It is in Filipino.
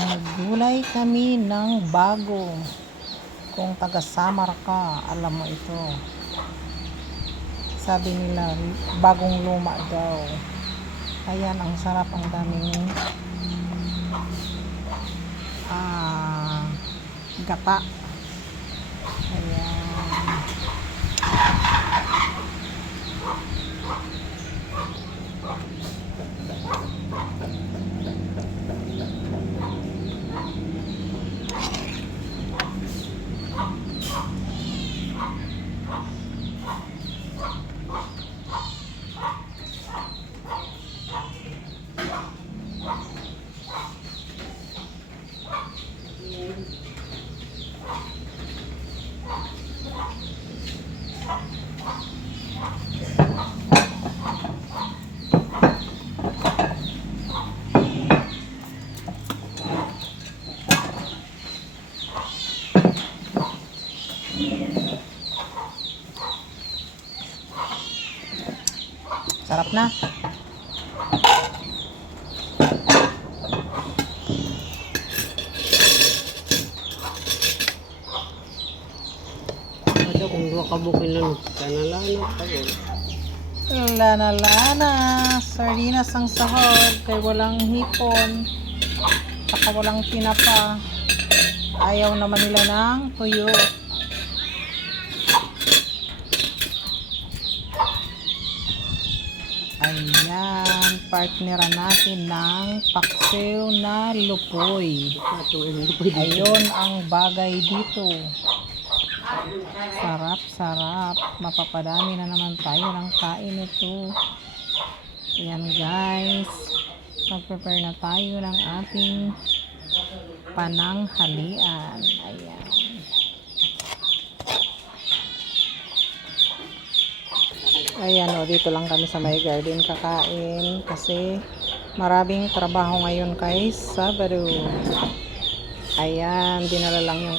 Naggulay kami ng bago. Kung taga Samar ka, alam mo ito. Sabi nila, bagong luma daw. Ayan, ang sarap, ang daming gata. Ayan. Sarap na. Ito kung dua ka bukin lang, kanalana pa yun. Lana, sardinas ang sahog, kay walang hipon, saka walang tinapa. Ayaw naman nila ng tuyo. Ayan, partneran natin ng paksiw na lupoy. Ayun ang bagay dito. Sarap, sarap. Mapapadami na naman tayo ng kain ito. Ayan guys, mag-prepare na tayo ng ating pananghalian. Ayan. Ayan o, dito lang kami sa may garden kakain kasi maraming trabaho ngayon kay Sabado. Ayan, dinala lang yung